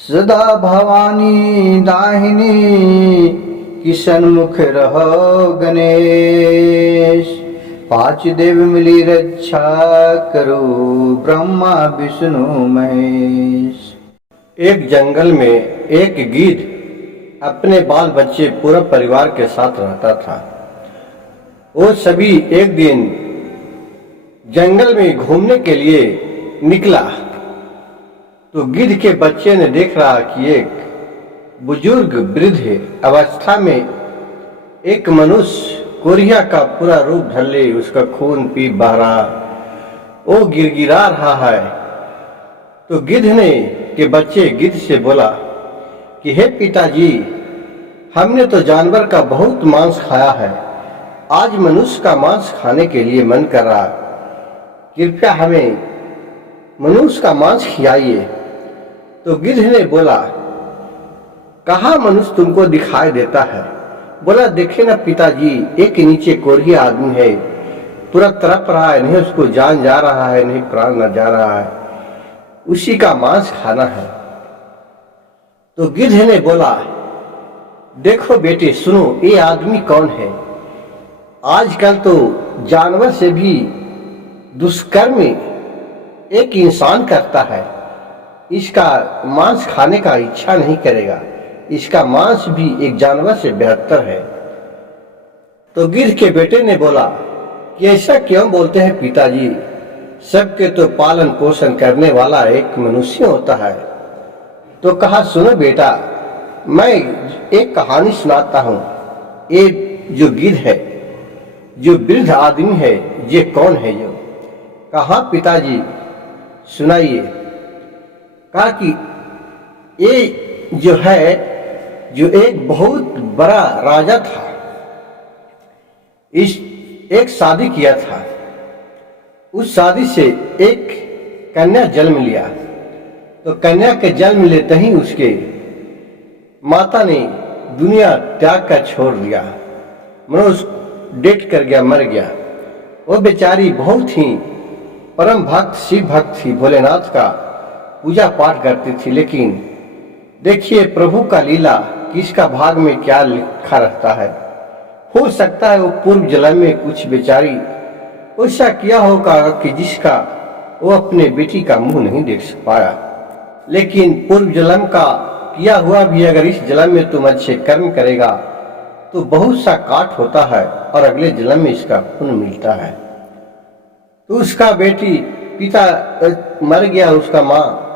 सदा भवानी दाहिनी किशन मुख रहो गणेश। पांच देव मिली रक्षा करो ब्रह्मा विष्णु महेश। एक जंगल में एक गिद्ध अपने बाल बच्चे पूरा परिवार के साथ रहता था। वो सभी एक दिन जंगल में घूमने के लिए निकला तो गिद्ध के बच्चे ने देख रहा कि एक बुजुर्ग वृद्ध अवस्था में एक मनुष्य कोरिया का पूरा रूप ढले उसका खून पी बह रहा, वो गिड़गिड़ा रहा है। तो गिद्ध ने के बच्चे गिद्ध से बोला कि हे पिताजी, हमने तो जानवर का बहुत मांस खाया है, आज मनुष्य का मांस खाने के लिए मन कर रहा, कृपया हमें मनुष्य का मांस खिलाइए। तो गिद्ध ने बोला, कहाँ मनुष्य तुमको दिखाई देता है? बोला, देखे ना पिताजी, एक नीचे कोरिया आदमी है, पूरा तड़प रहा है, नहीं उसको जान जा रहा है, नहीं प्राण न जा रहा है, उसी का मांस खाना है। तो गिद्ध ने बोला, देखो बेटे सुनो, ये आदमी कौन है? आजकल तो जानवर से भी दुष्कर्म एक इंसान करता है, इसका मांस खाने का इच्छा नहीं करेगा, इसका मांस भी एक जानवर से बेहतर है। तो गिद्ध के बेटे ने बोला कि ऐसा क्यों बोलते हैं पिताजी, सबके तो पालन पोषण करने वाला एक मनुष्य होता है। तो कहा, सुनो बेटा, मैं एक कहानी सुनाता हूँ। ये जो गिद्ध है, जो वृद्ध आदमी है, ये कौन है? जो कहा, पिताजी सुनाइए। कहा कि ये जो है, जो एक बहुत बड़ा राजा था, इस एक शादी किया था, उस शादी से एक कन्या जन्म लिया। तो कन्या के जन्म लेते ही उसके माता ने दुनिया त्याग कर छोड़ दिया, मनुष्य डेट कर गया, मर गया। वो बेचारी बहुत ही परम भक्त, शिव भक्त थी, भोलेनाथ का पूजा पाठ करती थी। लेकिन देखिए प्रभु का लीला, किसका भाग में क्या लिखा रहता है। हो सकता है वो पूर्व जन्म में कुछ बेचारी ऐसा किया होगा कि जिसका वो अपने बेटी का मुंह नहीं देख पाया। लेकिन पूर्व जन्म का किया हुआ भी अगर इस जन्म में तुम अच्छे कर्म करेगा तो बहुत सा काट होता है और अगले जन्म में इसका पुण्य मिलता है। तो उसका बेटी पिता मर गया, उसका माँ,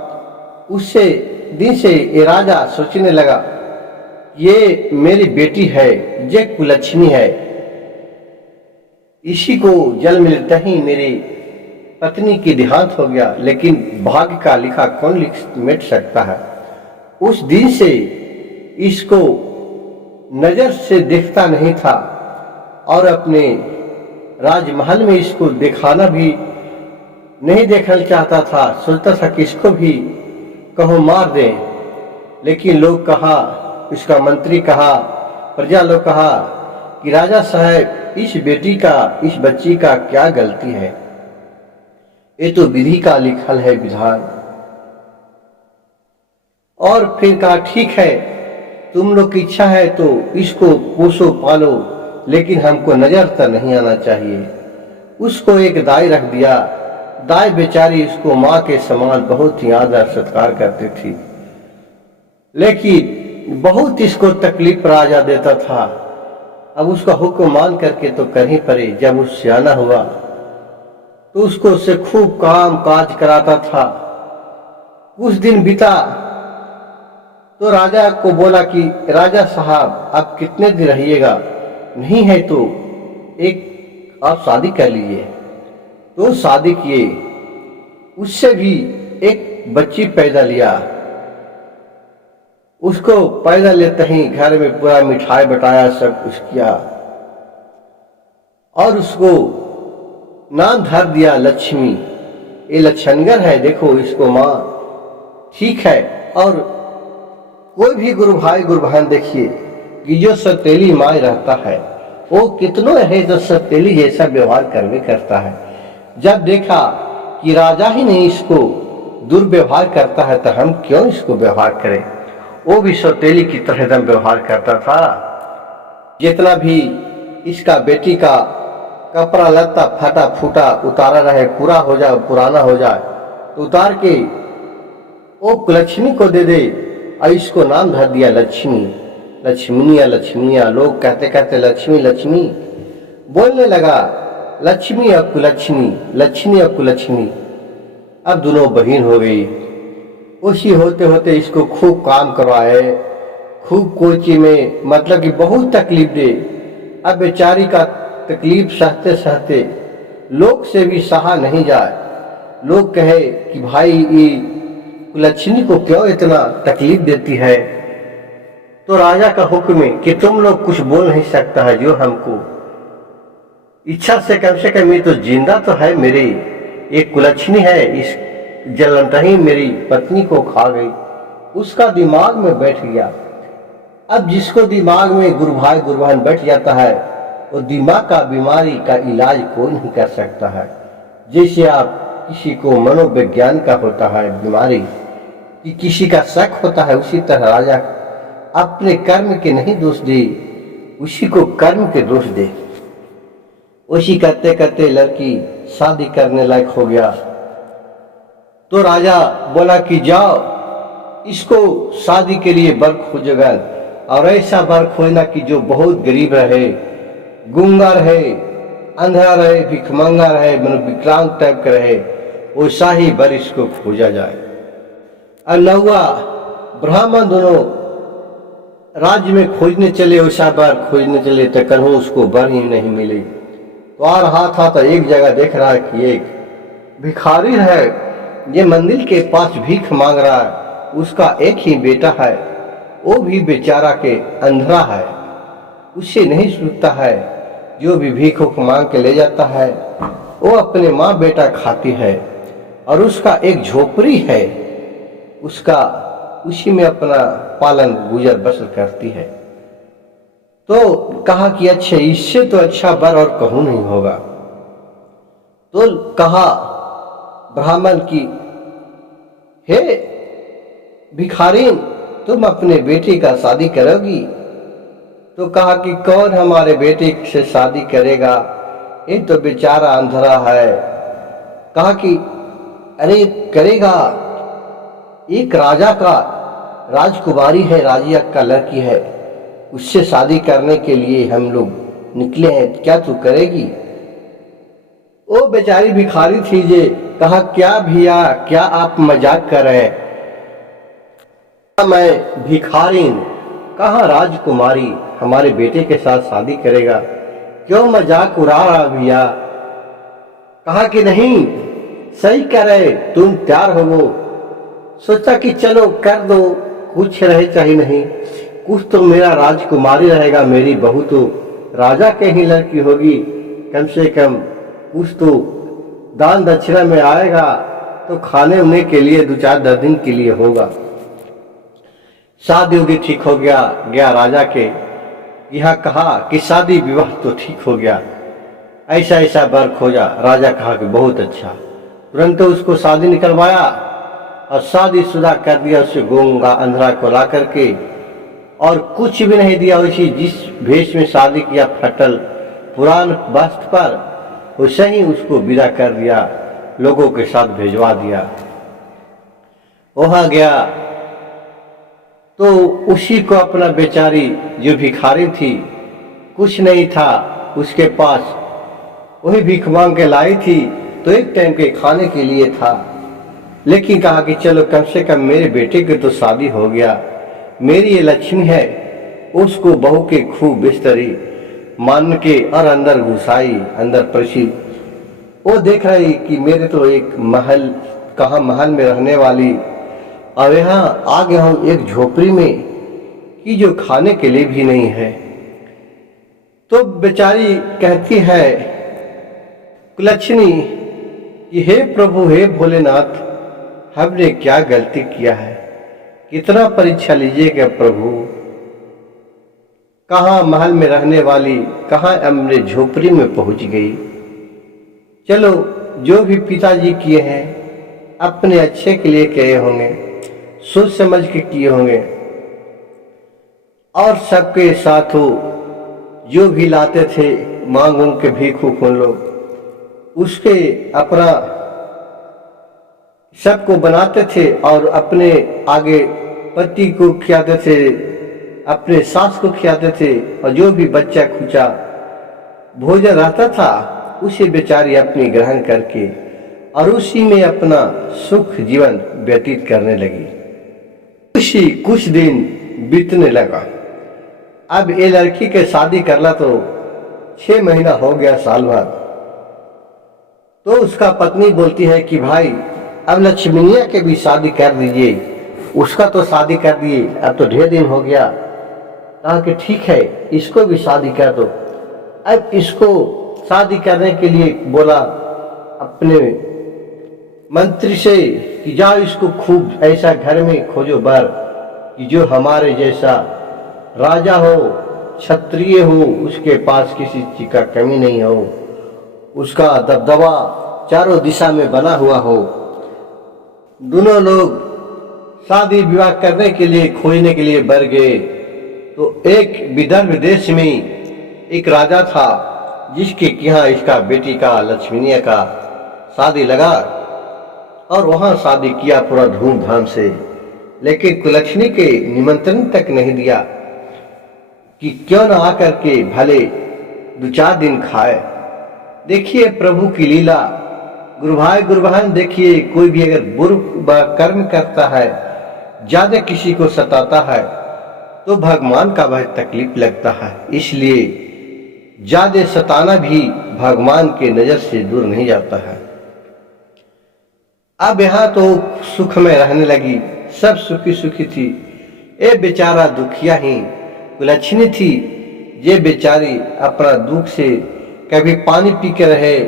उससे दिन से ये राजा सोचने लगा, ये मेरी बेटी है, ये कुलच्छनी है, इसी को जन्म लेते ही मेरी पत्नी की देहांत हो गया। लेकिन भाग्य का लिखा कौन मिट सकता है। उस दिन से इसको नजर से देखता नहीं था और अपने राजमहल में इसको दिखाना भी नहीं देखना चाहता था। सोचता था कि इसको भी कहो मार दें। लेकिन लोग कहा, इसका मंत्री कहा, प्रजा लोग कहा कि राजा साहब, इस बेटी का, इस बच्ची का क्या गलती है, ये तो विधि का लिखल है विधान। और फिर कहा, ठीक है, तुम लोग की इच्छा है तो इसको पोसो पालो, लेकिन हमको नजर तक नहीं आना चाहिए। उसको एक दाई रख दिया। दाई बेचारी उसको माँ के समान बहुत ही आदर सत्कार करती थी, लेकिन बहुत इसको तकलीफ राजा देता था। अब उसका हुक्म मान करके तो कर ही पड़े। जब उस सियाना हुआ तो उसको उससे खूब काम काज कराता था। कुछ दिन बीता तो राजा को बोला कि राजा साहब, आप कितने दिन रहिएगा? नहीं है तो एक आप शादी कर लीजिए। तो शादी किए, उससे भी एक बच्ची पैदा लिया। उसको पैदा लेते ही घर में पूरा मिठाई बटाया, सब कुछ किया और उसको नाम धर दिया लक्ष्मी। ये लक्षणगर है, देखो इसको माँ, ठीक है। और कोई भी गुरु भाई गुरु बहन देखिए कि जो सौतेली माँ रहता है वो कितनों है जो सौतेली जैसा व्यवहार करवे करता है। जब देखा कि राजा ही नहीं इसको दुर्व्यवहार करता है तो हम क्यों इसको व्यवहार करें। वो भी सौतेली की तरह एकदम व्यवहार करता था। जितना भी इसका बेटी का कपड़ा लत्ता फटा फूटा उतारा रहे, पूरा हो जाए, पुराना हो जाए तो उतार के वो कुलक्ष्मी को दे दे और इसको नाम धर दिया लक्ष्मी। लक्ष्मिया लक्ष्मिया, लोग कहते कहते लक्ष्मी लक्ष्मी, बोलने लगा लक्ष्मी और कुलक्ष्मी, लक्ष्मी और कुलक्ष्मी। अब दोनों बहन हो गई। उसी होते होते इसको खूब काम करवाए, खूब कोची में, मतलब कि बहुत तकलीफ दे। अब बेचारी का तकलीफ सहते सहते लोग से भी सहा नहीं जाए। लोग कहे कि भाई ये कुलक्ष्मी को क्यों इतना तकलीफ देती है। तो राजा का हुक्म है कि तुम लोग कुछ बोल नहीं सकता है, जो हमको इच्छा से कम ये तो जिंदा तो है मेरी, एक कुलक्ष्मी है, इस जलनता ही मेरी पत्नी को खा गई। उसका दिमाग में बैठ गया। अब जिसको दिमाग में गुरुभाई गुरुबहन बैठ जाता है वो दिमाग का बीमारी का इलाज कोई नहीं कर सकता है। जैसे आप किसी को मनोविज्ञान का होता है बीमारी, कि किसी का शक होता है, उसी तरह राजा अपने कर्म के नहीं दोष दे, उसी को कर्म के दोष दे। उसी करते करते लड़की शादी करने लायक हो गया। तो राजा बोला कि जाओ इसको शादी के लिए वर खोजेगा, और ऐसा वर खोजना कि जो बहुत गरीब रहे, गूंगा रहे, अंधा रहे, भिखमंगा रहे, मतलब विकलांग टाइप का रहे, वैसा ही वर इसको खोजा जाए। और नौवा ब्राह्मण दोनों राज्य में खोजने चले, वैसा वर खोजने चले तो कहीं उसको वर ही नहीं मिले। तो आ रहा था तो एक जगह देख रहा है कि एक भिखारी है, ये मंदिर के पास भीख मांग रहा है। उसका एक ही बेटा है, वो भी बेचारा के अंधरा है, उससे नहीं सुनता है। जो भी भीख मांग के ले जाता है वो अपने माँ बेटा खाती है, और उसका एक झोपड़ी है, उसका उसी में अपना पालन गुजर बसर करती है। तो कहा कि अच्छा, इससे तो अच्छा वर और कहूं नहीं होगा। तो कहा ब्राह्मण की, हे भिखारीन, तुम अपने बेटे का शादी करोगी? तो कहा कि कौन हमारे बेटे से शादी करेगा, ये तो बेचारा अंधरा है। कहा कि अरे करेगा, एक राजा का राजकुमारी है, राजिया का लड़की है, उससे शादी करने के लिए हम लोग निकले हैं, क्या तू करेगी? वो बेचारी भिखारी थी जे कहा, क्या भैया, क्या आप मजाक कर रहे हैं? मैं भिखारीन, कहाँ राजकुमारी हमारे बेटे के साथ शादी करेगा, क्यों मजाक उड़ा रहा भैया? कहा कि नहीं, सही कह रहे, तुम तैयार हो। सोचा कि चलो कर दो, कुछ रहे चाहे नहीं, कुछ तो मेरा राजकुमारी रहेगा, मेरी बहू तो राजा के ही लड़की होगी, कम से कम कुछ तो दान दक्षिणा में आएगा, तो खाने उने के लिए 2-4 दिन के लिए होगा। शादी उदी ठीक हो गया राजा के यहाँ। कहा कि शादी विवाह तो ठीक हो गया, ऐसा ऐसा वर खोजा। राजा कहा कि बहुत अच्छा। तुरंत उसको शादी निकलवाया और शादी शुदा कर दिया। उससे गूंगा अंधरा को ला करके, और कुछ भी नहीं दिया, उसी जिस भेष में शादी किया, फटल पुरान वस्त्र पर, उसे ही उसको विदा कर दिया, लोगों के साथ भेजवा दिया। वहां गया तो उसी को अपना बेचारी जो भिखारी थी, कुछ नहीं था उसके पास, वही भीख मांग के लाई थी, तो एक टाइम के खाने के लिए था। लेकिन कहा कि चलो कम से कम मेरे बेटे की तो शादी हो गया, मेरी ये लक्ष्मी है। उसको बहू के खूब बिस्तरी मान के और अंदर घुसाई, अंदर प्रसी। वो देख रही कि मेरे तो एक महल, कहाँ महल में रहने वाली, और यहाँ आ गया हूँ एक झोपड़ी में कि जो खाने के लिए भी नहीं है। तो बेचारी कहती है कुलक्ष्मी कि हे प्रभु, हे भोलेनाथ, हमने क्या गलती किया है, कितना परीक्षा लीजिएगा प्रभु। कहाँ महल में रहने वाली, कहाँ हमने झोपड़ी में पहुंच गई। चलो जो भी पिताजी किए हैं अपने अच्छे के लिए किए होंगे, सोच समझ के किए होंगे। और सबके साथ हो जो भी लाते थे मांग उंग के भीख उन लोग, उसके अपना सबको बनाते थे और अपने आगे पति को खिलाते थे, अपने सास को खिलाते थे, और जो भी बच्चा खुचा भोजन रहता था उसे बेचारी अपनी ग्रहण करके और उसी में अपना सुख जीवन व्यतीत करने लगी। उसी कुछ दिन बीतने लगा। अब ये लड़की के शादी करला तो 6 महीना हो गया, साल भर। तो उसका पत्नी बोलती है कि भाई अब लक्ष्मीनिया के भी शादी कर दीजिए। उसका तो शादी कर दिए, अब तो ढेर दिन हो गया। कहा कि ठीक है, इसको भी शादी कर दो। अब इसको शादी करने के लिए बोला अपने मंत्री से कि जाओ इसको खूब ऐसा घर में खोजो बर कि जो हमारे जैसा राजा हो, क्षत्रिय हो, उसके पास किसी चीज का कमी नहीं हो, उसका दबदबा चारों दिशा में बना हुआ हो। दोनों लोग शादी विवाह करने के लिए खोजने के लिए बढ़ गए। तो एक विदर्भ देश में एक राजा था जिसके यहाँ इसका बेटी का लक्ष्मीनिया का शादी लगा और वहां शादी किया पूरा धूमधाम से। लेकिन कुलक्ष्मी के निमंत्रण तक नहीं दिया कि क्यों न आकर के भले 2-4 दिन खाए। देखिए प्रभु की लीला। गुरु भाई गुरु बहन, देखिए कोई भी अगर बुरा कर्म करता है, ज्यादा किसी को सताता है, तो भगवान का वह तकलीफ लगता है। इसलिए ज्यादा सताना भी भगवान के नजर से दूर नहीं जाता है। अब यहाँ तो सुख में रहने लगी, सब सुखी सुखी थी। ये बेचारा दुखिया ही कुलक्षणी थी, ये बेचारी अपना दुख से कभी पानी पी के रहे,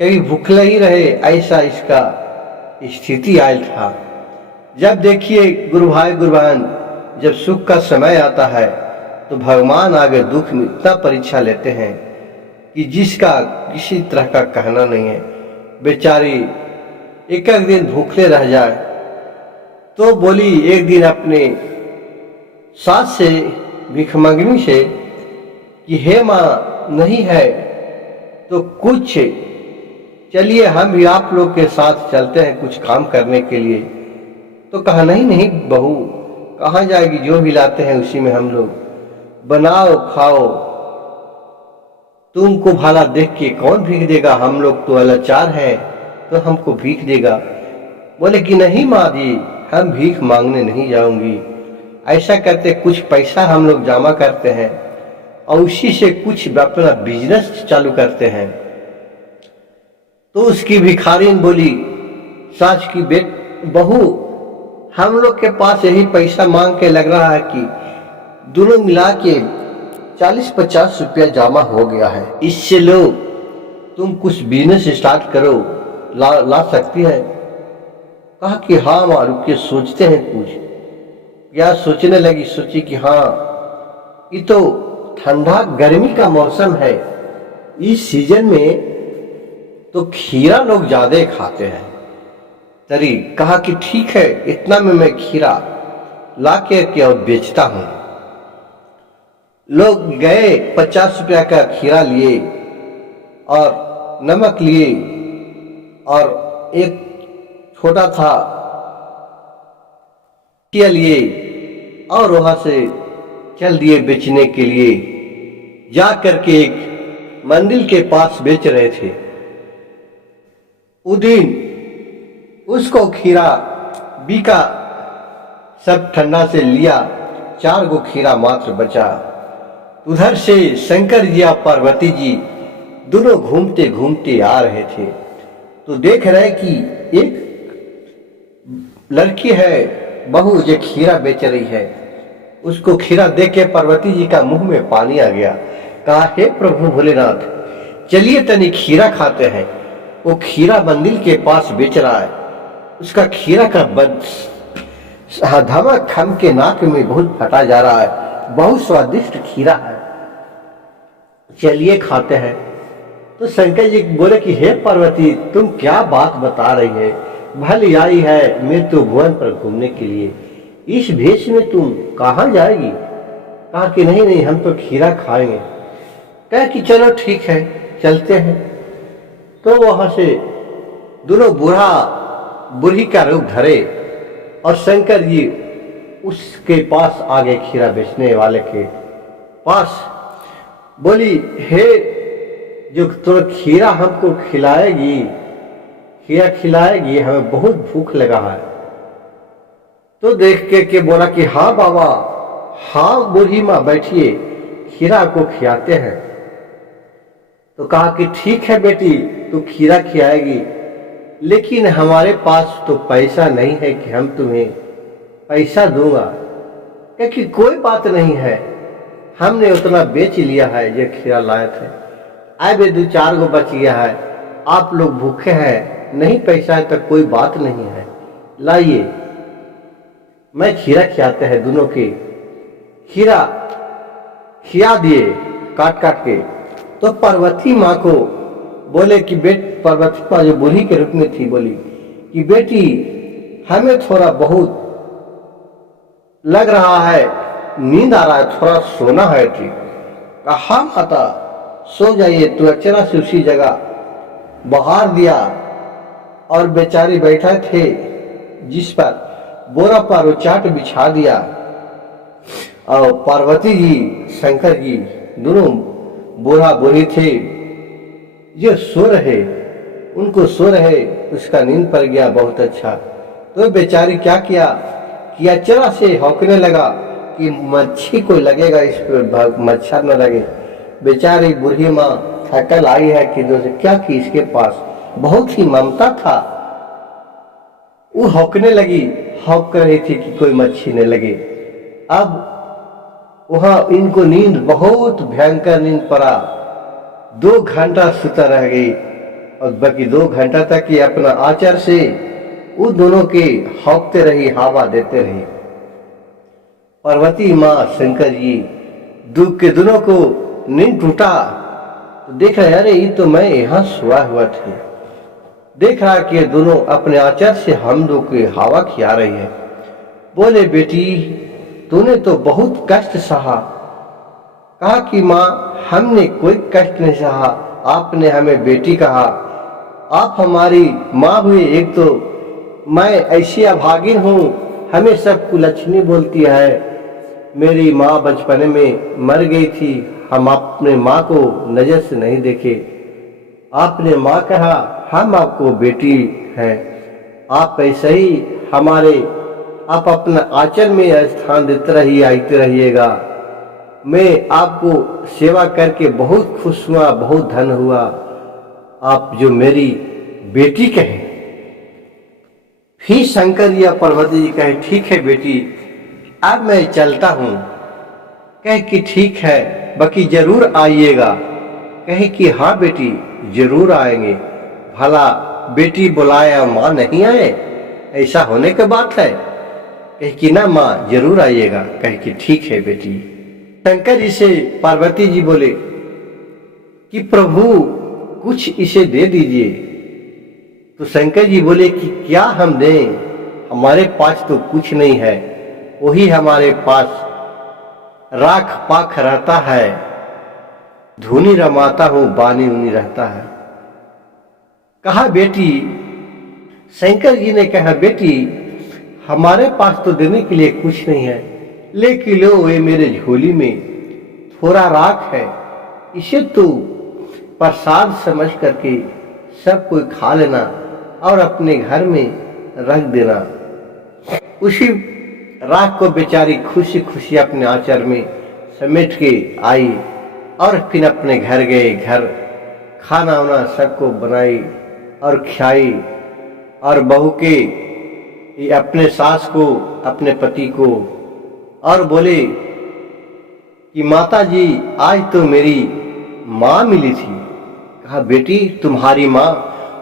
कभी भूखले ही रहे, ऐसा इसका स्थिति आयल था। जब देखिए गुरु भाई गुरु बहन, जब सुख का समय आता है तो भगवान आगे दुख में इतना परीक्षा लेते हैं कि जिसका किसी तरह का कहना नहीं है। बेचारी एक दिन भूखले रह जाए तो बोली एक दिन अपने सास से, भिखमंगनी से कि हे माँ नहीं है तो कुछ चलिए हम भी आप लोग के साथ चलते हैं कुछ काम करने के लिए। तो कहा नहीं नहीं बहू, कहाँ जाएगी, जो भी लाते हैं उसी में हम लोग बनाओ खाओ। तुमको भला देख के कौन भीख देगा, हम लोग तो लाचार हैं, तो हमको भीख देगा। बोले कि नहीं माँ जी, हम भीख मांगने नहीं जाऊंगी। ऐसा करते कुछ पैसा हम लोग जमा करते हैं और उसी से कुछ अपना बिजनेस चालू करते हैं। तो उसकी भिखारीन बोली सास की बहू, हम लोग के पास यही पैसा मांग के लग रहा है कि दोनों मिला के 40-50 रुपया जमा हो गया है, इससे लो तुम कुछ बिजनेस स्टार्ट करो, ला सकती है। कहा कि हाँ माँ रुकिए सोचते हैं कुछ। या सोचने लगी, सोची कि हाँ ये तो ठंडा गर्मी का मौसम है, इस सीजन में तो खीरा लोग ज्यादा खाते हैं। तरी कहा कि ठीक है, इतना में मैं खीरा ला के और बेचता हूं। लोग गए 50 रुपया का खीरा लिए और नमक लिए और एक छोटा था किया लिए और वहां से चल दिए बेचने के लिए। जा करके एक मंदिर के पास बेच रहे थे। उस दिन उसको खीरा बिका, सब ठंडा से लिया, 4 गो खीरा मात्र बचा। उधर से शंकर जी और पार्वती जी दोनों घूमते घूमते आ रहे थे। तो देख रहे कि एक लड़की है बहू जो खीरा बेच रही है। उसको खीरा देख के पार्वती जी का मुंह में पानी आ गया। कहा हे प्रभु भोलेनाथ, चलिए तनी खीरा खाते हैं। वो खीरा मंदिर के पास बेच रहा है। उसका खीरा का धमक खम के नाक में बहुत फटा जा रहा है, बहुत स्वादिष्ट खीरा है, चलिए खाते हैं। तो शंकर जी बोले कि हे पार्वती, तुम क्या बात बता रही है, भली आई है मृत्यु भुवन पर घूमने के लिए, इस भेष में तुम कहाँ जाएगी? कहा कि नहीं नहीं, हम तो खीरा खाएंगे। कह कि चलो ठीक है, चलते हैं। तो वहां से दोनों बूढ़ा बूढ़ी का रूप धरे और शंकर जी उसके पास आगे, खीरा बेचने वाले के पास। बोली, हे जो तुम खीरा हमको खिलाएगी, खीरा खिलाएगी, हमें बहुत भूख लगा है। तो देख के बोला कि हाँ बाबा, हाँ बूढ़ी माँ, बैठिए, खीरा को खिलाते हैं। तो कहा कि ठीक है बेटी, तू खीरा खिलाएगी, लेकिन हमारे पास तो पैसा नहीं है कि हम तुम्हें पैसा दूंगा। क्योंकि कोई बात नहीं है, हमने उतना बेच लिया है जो खीरा लाए थे, अब 2-4 गो बच गया है, आप लोग भूखे हैं, नहीं पैसा है तो कोई बात नहीं है, लाइए, मैं खीरा खिलाते हैं। दोनों के खीरा खिला दिए काट काट के। तो पार्वती माँ को बोले कि पार्वती माँ जो बूढ़ी के रूप में थी, बोली कि बेटी हमें थोड़ा बहुत लग रहा है, नींद आ रहा है, थोड़ा सोना है। ठीक कहा, माता सो जाइए। तो अचानक से उसी जगह बहार दिया और बेचारी बैठा थे जिस पर बोरा पर चाट बिछा दिया। और पार्वती जी शंकर जी दोनों बूढ़ा बूढ़ी थे, ये सो रहे, उनको सो रहे, उसका नींद पड़ गया बहुत अच्छा। तो बेचारी क्या किया कि अचरा से हौंकने लगा कि मच्छी को लगेगा, इस पर मच्छर न लगे। बेचारी बूढ़ी माँ थकल आई है कि दोस्त क्या की, इसके पास बहुत ही ममता था, वो हौंकने लगी, हौंक रही थी कि कोई मच्छी न लगे। अब वहां इनको नींद, बहुत भयंकर नींद पड़ा, 2 घंटा सुता रह गई और बाकी 2 घंटा तक ही अपना आचर से वो दोनों के हौंकते रही, हवा देते रही। पार्वती माँ शंकर जी दुख के दोनों को नींद टूटा तो देख रहे, अरे ये तो मैं यहाँ सोया हुआ था। देख रहा कि दोनों अपने आचर से हम दो की हवा खिला रही है। बोले, बेटी तूने तो बहुत कष्ट सहा। कहा कि माँ हमने कोई कष्ट नहीं सहा, आपने हमें बेटी कहा, आप हमारी माँ हुई। एक तो मैं ऐसी अभागिन हूँ, हमें सब कुलच्छनी बोलती है। मेरी माँ बचपन में मर गई थी, हम अपने माँ को नजर से नहीं देखे। आपने माँ कहा, हम आपको बेटी हैं, आप ऐसे ही हमारे, आप अपना आंचल में स्थान देते रहिए, आते रहिएगा। मैं आपको सेवा करके बहुत खुश हुआ, बहुत धन हुआ, आप जो मेरी बेटी कहें। फिर शंकर जी या पार्वती जी कहे, ठीक है बेटी, अब मैं चलता हूँ। कहे कि ठीक है, बाकी जरूर आइएगा। कहे कि हाँ बेटी जरूर आएंगे, भला बेटी बुलाया माँ नहीं आए, ऐसा होने की बात है। कहे कि ना माँ जरूर आइएगा। कहे कि ठीक है बेटी। शंकर जी से पार्वती जी बोले कि प्रभु कुछ इसे दे दीजिए। तो शंकर जी बोले कि क्या हम दें, हमारे पास तो कुछ नहीं है, वही हमारे पास राख पाख रहता है, धुनी रमाता हूँ, बानी उनी रहता है। कहा बेटी, शंकर जी ने कहा बेटी हमारे पास तो देने के लिए कुछ नहीं है, लेकिन लो ये मेरे झोली में थोड़ा राख है, इसे तो प्रसाद समझ करके सब कोई खा लेना और अपने घर में रख देना। उसी राख को बेचारी खुशी खुशी अपने आंचल में समेट के आई और फिर अपने घर गए। घर खाना वाना सबको बनाई और खिलाई और बहू के अपने सास को, अपने पति को, और बोले कि माता जी आज तो मेरी माँ मिली थी। कहा बेटी तुम्हारी माँ?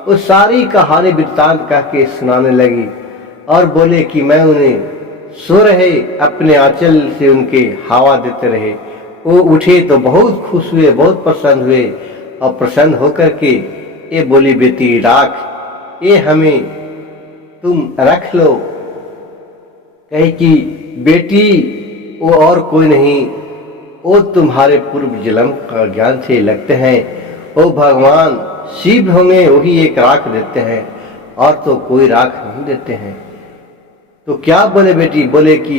वो सारी कहानी वृत्तांत कह के सुनाने लगी और बोले कि मैं उन्हें सो रहे, अपने आंचल से उनके हवा देते रहे, वो उठे तो बहुत खुश हुए, बहुत प्रसन्न हुए और प्रसन्न होकर के ये बोली बेटी राख, ये हमें तुम रख लो। कहे कि बेटी वो और कोई नहीं, वो तुम्हारे पूर्व जन्म का ज्ञान से लगते हैं, वो भगवान शिव होंगे, वही एक राख देते हैं और तो कोई राख नहीं देते हैं। तो क्या बोले बेटी? बोले कि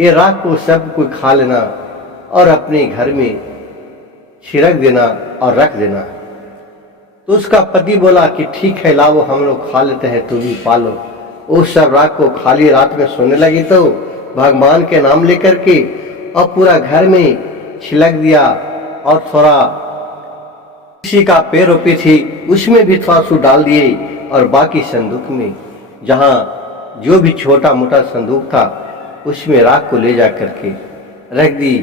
ये राख को सब कोई खा लेना और अपने घर में छिड़क देना और रख देना। तो उसका पति बोला कि ठीक है, लाओ हम लोग खा लेते हैं, तुम भी पालो। उस सब राख को खाली रात में सोने लगी तो भगवान के नाम लेकर के और पूरा घर में छिलक दिया और थोड़ा किसी का पेड़ रोपी थी उसमें भी थोड़ा सू डाल दिए और बाकी संदूक में, जहाँ जो भी छोटा मोटा संदूक था उसमें राख को ले जा करके रख दी।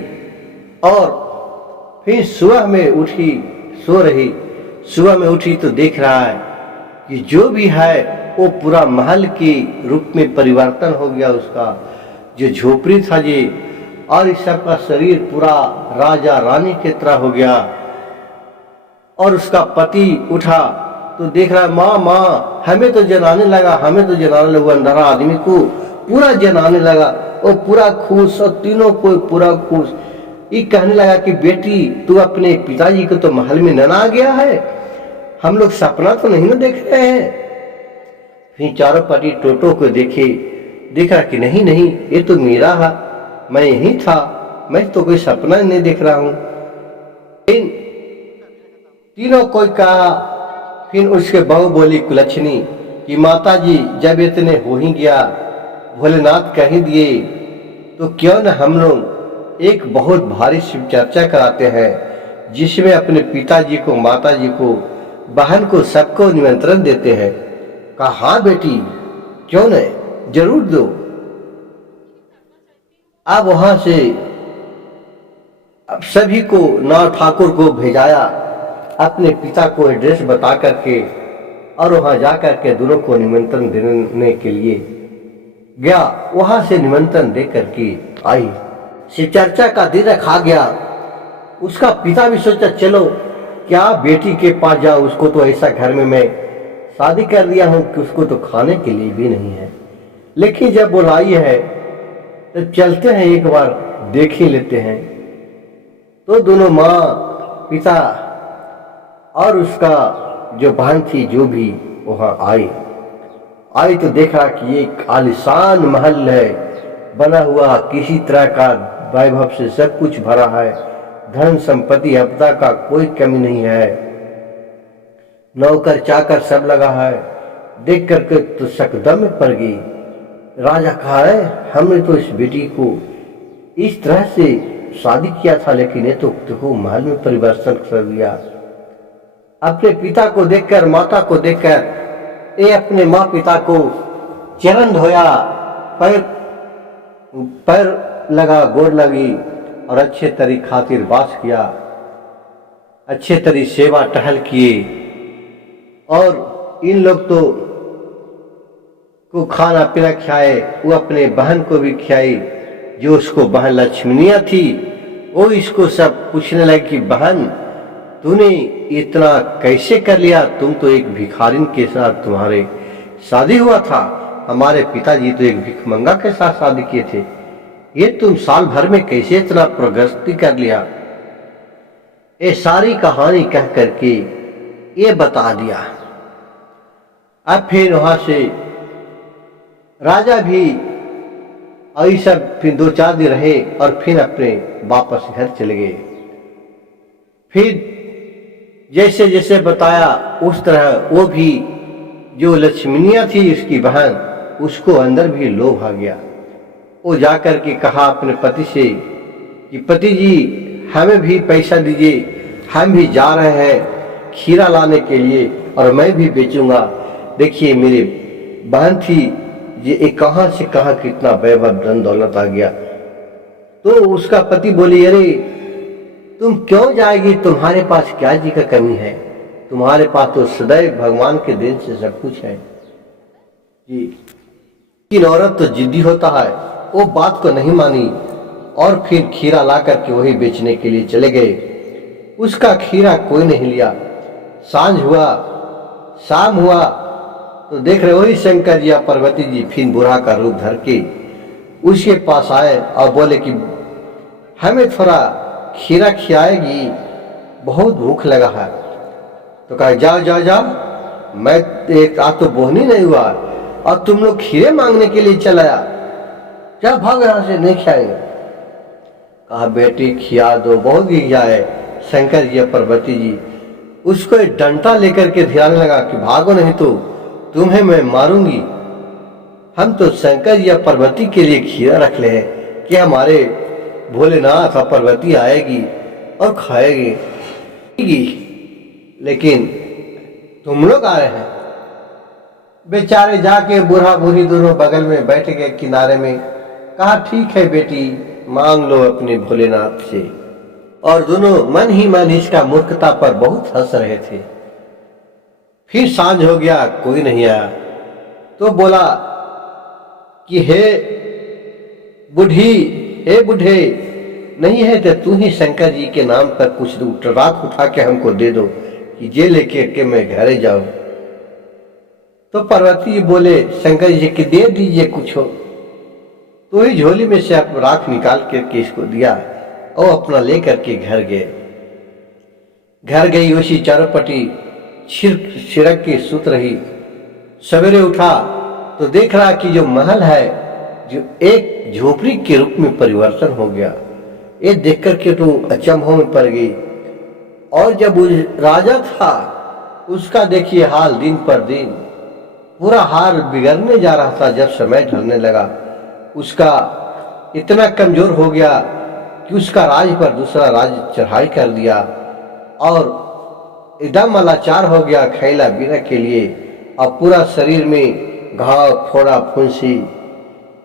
और फिर सुबह में उठी, सो रही, सुबह में उठी तो देख रहा है कि जो भी है वो पूरा महल के रूप में परिवर्तन हो गया। उसका जो झोपड़ी था ये, और इस सब का शरीर पूरा राजा रानी की तरह हो गया। और उसका पति उठा तो देख रहा है, माँ माँ हमें तो जलाने लगा, हमें तो जलाने लगा। अंधारा आदमी को पूरा जलाने लगा, वो पूरा खुश, और तीनों को पूरा खुश। ये कहने लगा कि बेटी तू अपने पिताजी को तो महल में न आ गया है, हम लोग सपना तो नहीं ना देख रहे हैं। फिर चारों पार्टी टोटो को देखे, देखा कि नहीं नहीं ये तो मेरा है, मैं यही था, मैं तो कोई सपना नहीं देख रहा हूं। तीनों कोई कहा। फिर उसके बहू बोली कुलच्छनी कि माता जी जब इतने हो ही गया, भोलेनाथ कह ही दिए, तो क्यों न हम लोग एक बहुत भारी शिव चर्चा कराते हैं जिसमें अपने पिताजी को, माताजी को, बहन को, सबको निमंत्रण देते हैं। कहा हाँ बेटी क्यों नहीं, जरूर दो। अब वहां से अब सभी को नाव ठाकुर को भेजाया, अपने पिता को एड्रेस बता करके, और वहां जाकर के दोनों को निमंत्रण देने के लिए गया। वहां से निमंत्रण दे करके आई, शिव चर्चा का दिन रखा गया। उसका पिता भी सोचा चलो क्या बेटी के पास जाओ, उसको तो ऐसा घर में मैं शादी कर दिया हूं कि उसको तो खाने के लिए भी नहीं है, लेकिन जब बुलाई है तो चलते हैं, एक बार देख ही लेते हैं। तो दोनों माँ, पिता और उसका जो बहन थी जो भी वहां आई तो देखा कि ये आलीशान महल है बना हुआ, किसी तरह का वैभव से सब कुछ भरा है, धन संपत्ति आपदा का कोई कमी नहीं है, नौकर चाकर सब लगा है। देख करके तो सकदम में पड़ गई। राजा कहा है हमने तो इस बेटी को इस तरह से शादी किया था, लेकिन ये तो देखो महल में परिवर्तन कर दिया। अपने पिता को देखकर, माता को देखकर ये अपने माँ पिता को चरण धोया, पैर लगा, गोर लगी और अच्छे तरी खातिर बात किया, अच्छे तरी सेवा टहल किए। और इन लोग तो को खाना पीना खिलाए, वो अपने बहन को भी खिलाई, जो उसको बहन लक्ष्मणिया थी। वो इसको सब पूछने लगी कि बहन तूने इतना कैसे कर लिया, तुम तो एक भिखारिन के साथ तुम्हारे शादी हुआ था, हमारे पिताजी तो एक भिखमंगा के साथ शादी किए थे, ये तुम साल भर में कैसे इतना प्रगति कर लिया। ये सारी कहानी कह करके ये बता दिया। अब फिर वहां से राजा भी और सब फिर 2-4 दिन रहे और फिर अपने वापस घर चले गए। फिर जैसे जैसे बताया उस तरह वो भी जो लक्ष्मणिया थी उसकी बहन, उसको अंदर भी लोभ आ गया। वो जाकर के कहा अपने पति से कि पति जी हमें भी पैसा दीजिए, हम भी जा रहे हैं खीरा लाने के लिए और मैं भी बेचूंगा। देखिए मेरी बहन थी ये कहां से कहां कितना वैभव धन दौलत आ गया। तो उसका पति बोली अरे तुम क्यों जाएगी, तुम्हारे पास क्या जी का कमी है, तुम्हारे पास तो सदैव भगवान के देन से सब कुछ है जी। लेकिन औरत तो जिद्दी होता है, वो बात को नहीं मानी और फिर खीरा ला करके वही बेचने के लिए चले गए। उसका खीरा कोई नहीं लिया। सांझ हुआ, शाम हुआ तो देख रहे वही शंकर जी और पार्वती जी फिर बूढ़ा का रूप धर के उसके पास आए और बोले कि हमें थोड़ा खीरा खिलाएगी, बहुत भूख लगा है। तो कहा जाओ जाओ जाओ, मैं एक आज तो बोहनी नहीं हुआ और तुम लोग खीरे मांगने के लिए चलाया, क्या भाग यहाँ से, नहीं खाएंगे। कहा बेटी खिया दो, बहुत गिर जाए। शंकर जी और पार्वती जी उसको एक डंडा लेकर के ध्यान लगा कि भागो नहीं तो तुम्हें मैं मारूंगी। हम तो शंकर जी और पार्वती के लिए खीरा रख ले हैं कि हमारे भोलेनाथ और पार्वती आएगी और खाएगी, लेकिन तुम लोग आए हैं। बेचारे जाके बूढ़ा बूढ़ी दोनों बगल में बैठ गए किनारे में। कहा ठीक है बेटी, मांग लो अपने भोलेनाथ से। और दोनों मन ही मन इसका मूर्खता पर बहुत हंस रहे थे। फिर सांझ हो गया, कोई नहीं आया। तो बोला कि हे बूढ़ी, हे बूढ़े, नहीं है तो तू ही शंकर जी के नाम पर कुछ राख उठा के हमको दे दो कि जे लेके के मैं घरे जाऊं। तो पार्वती जी बोले शंकर जी के दे दीजिए कुछ हो। तो ही झोली में से आप राख निकाल करके इसको दिया और अपना लेकर के घर गए। घर गई उसी चारोपटी छिड़क के सुत रही। सवेरे उठा तो देख रहा कि जो महल है जो एक झोपड़ी के रूप में परिवर्तन हो गया। ये देख करके तो अचंभों में पड़ गई। और जब उस राजा था उसका देखिए हाल, दिन पर दिन पूरा हाल बिगड़ने जा रहा था। जब समय ढलने लगा उसका इतना कमजोर हो गया कि उसका राज पर दूसरा राज चढ़ाई कर दिया और एकदम लाचार हो गया खैला पीने के लिए। और पूरा शरीर में घाव फोड़ा फुंसी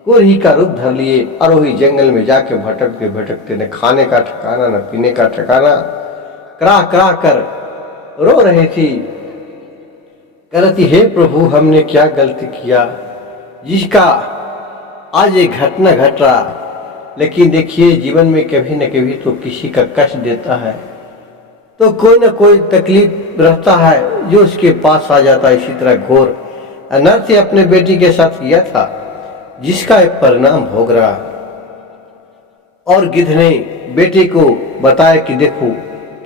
कोरही का रूप धर लिए और वही जंगल में जाके भटकते न खाने का ठिकाना न पीने का ठिकाना, कराह कराह कर रो रही थी। कहती हे प्रभु, हमने क्या गलती किया जिसका आज ये घटना घट रहा। लेकिन देखिए जीवन में कभी न कभी तो किसी का कष्ट देता है तो कोई न कोई तकलीफ रहता है जो उसके पास आ जाता है। इसी तरह घोर अनर्थ अपने बेटी के साथ किया था जिसका एक परिणाम भोग रहा। और गिद्ध ने बेटे को बताया कि देखो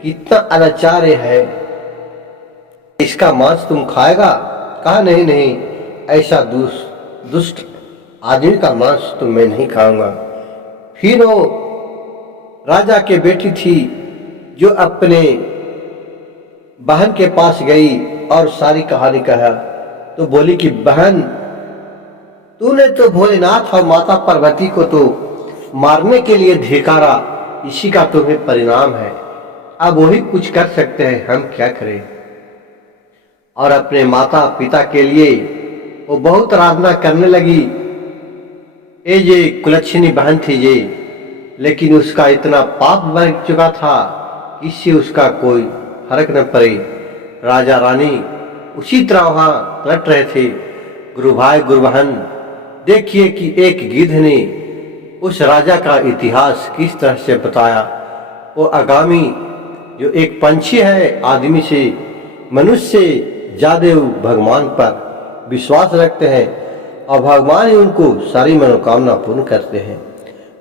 कितना अनाचार है, इसका मांस तुम खाएगा। कहा नहीं नहीं, ऐसा दुष्ट आदमी का मांस तो मैं नहीं खाऊंगा। फिर वो राजा के बेटी थी जो अपने बहन के पास गई और सारी कहानी कहा। तो बोली कि बहन, तूने तो भोलेनाथ और माता पार्वती को तो मारने के लिए धिकारा, इसी का तुम्हें परिणाम है। अब वही कुछ कर सकते हैं, हम क्या करें। और अपने माता पिता के लिए वो बहुत आराधना करने लगी। ये कुलच्छनी बहन थी ये, लेकिन उसका इतना पाप बढ़ चुका था कि इससे उसका कोई फर्क न पड़े। राजा रानी उसी तरह वहां पलट रहे थे। गुरु भाई गुरु बहन, देखिए कि एक गिद्ध ने उस राजा का इतिहास किस तरह से बताया। वो आगामी जो एक पंछी है, आदमी से मनुष्य से ज्यादा भगवान पर विश्वास रखते हैं और भगवान ही उनको सारी मनोकामना पूर्ण करते हैं।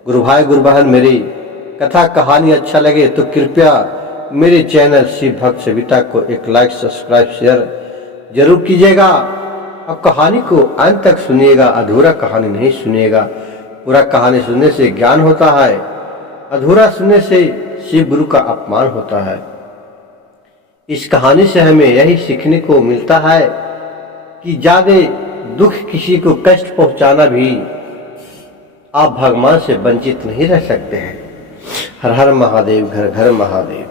गुरु भाई गुरु बहन, मेरी कथा कहानी अच्छा लगे तो कृपया मेरे चैनल शिव भक्त सविता को एक लाइक सब्सक्राइब शेयर जरूर कीजिएगा। अब कहानी को अंत तक सुनिएगा, अधूरा कहानी नहीं सुनिएगा। पूरा कहानी सुनने से ज्ञान होता है, अधूरा सुनने से शिव गुरु का अपमान होता है। इस कहानी से हमें यही सीखने को मिलता है कि ज्यादा दुख किसी को कष्ट पहुंचाना भी आप भगवान से वंचित नहीं रह सकते हैं। हर हर महादेव, घर घर महादेव।